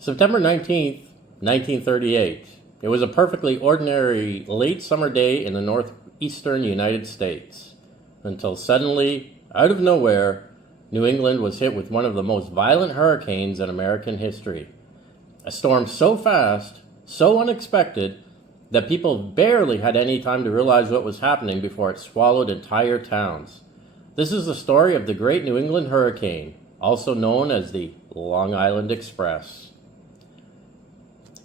September 19th, 1938. It was a perfectly ordinary late summer day in the northeastern United States, until suddenly, out of nowhere, New England was hit with one of the most violent hurricanes in American history. A storm so fast, so unexpected, that people barely had any time to realize what was happening before it swallowed entire towns. This is the story of the Great New England Hurricane, also known as the Long Island Express.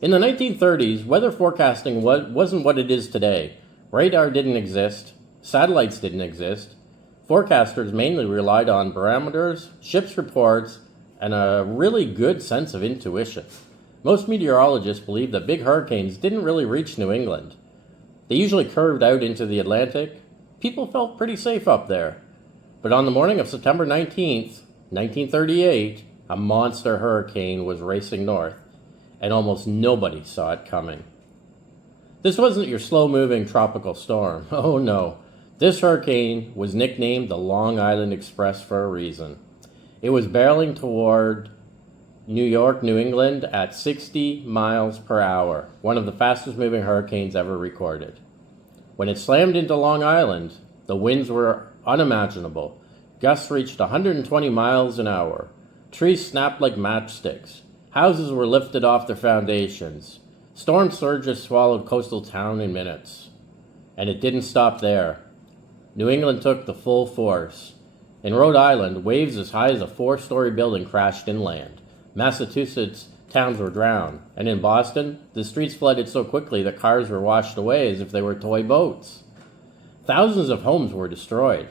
In the 1930s, weather forecasting wasn't what it is today. Radar didn't exist, satellites didn't exist. Forecasters mainly relied on barometers, ships' reports, and a really good sense of intuition. Most meteorologists believed that big hurricanes didn't really reach New England. They usually curved out into the Atlantic. People felt pretty safe up there. But on the morning of September 19th, 1938, a monster hurricane was racing north, and almost nobody saw it coming. This wasn't your slow-moving tropical storm. Oh no. This hurricane was nicknamed the Long Island Express for a reason. It was barreling toward New York, New England at 60 miles per hour, one of the fastest-moving hurricanes ever recorded. When it slammed into Long Island, the winds were unimaginable. Gusts reached 120 miles an hour. Trees snapped like matchsticks. Houses were lifted off their foundations. Storm surges swallowed coastal town in minutes. And it didn't stop there. New England took the full force. In Rhode Island, waves as high as a 4-story building crashed inland. Massachusetts towns were drowned. And in Boston, the streets flooded so quickly that cars were washed away as if they were toy boats. Thousands of homes were destroyed.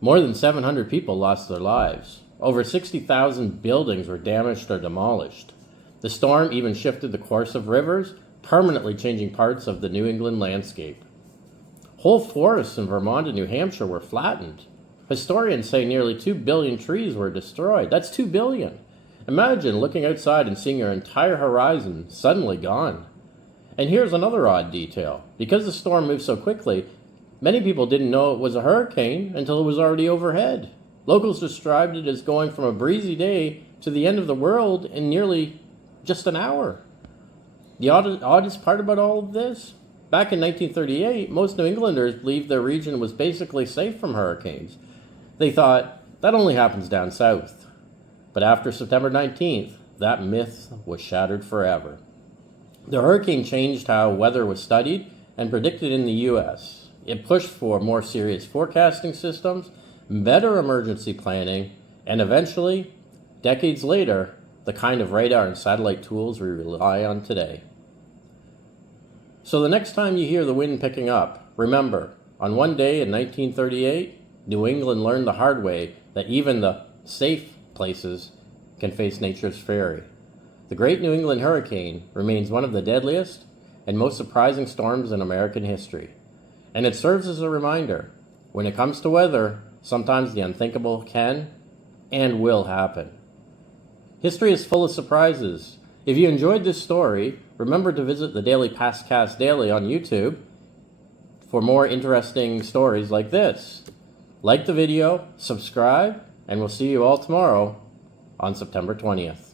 More than 700 people lost their lives. Over 60,000 buildings were damaged or demolished. The storm even shifted the course of rivers, permanently changing parts of the New England landscape. Whole forests in Vermont and New Hampshire were flattened. Historians say nearly 2 billion trees were destroyed. That's 2 billion. Imagine looking outside and seeing your entire horizon suddenly gone. And here's another odd detail. Because the storm moved so quickly, many people didn't know it was a hurricane until it was already overhead. Locals described it as going from a breezy day to the end of the world in nearly just an hour. The oddest part about all of this? Back in 1938, most New Englanders believed their region was basically safe from hurricanes. They thought, that only happens down south. But after September 19th, that myth was shattered forever. The hurricane changed how weather was studied and predicted in the U.S. It pushed for more serious forecasting systems, better emergency planning, and eventually, decades later, the kind of radar and satellite tools we rely on today. So the next time you hear the wind picking up, remember, on one day in 1938, New England learned the hard way that even the safe places can face nature's fury. The Great New England Hurricane remains one of the deadliest and most surprising storms in American history. And it serves as a reminder, when it comes to weather, sometimes the unthinkable can and will happen. History is full of surprises. If you enjoyed this story, remember to visit the Daily Pastcast Daily on YouTube for more interesting stories like this. Like the video, subscribe, and we'll see you all tomorrow on September 20th.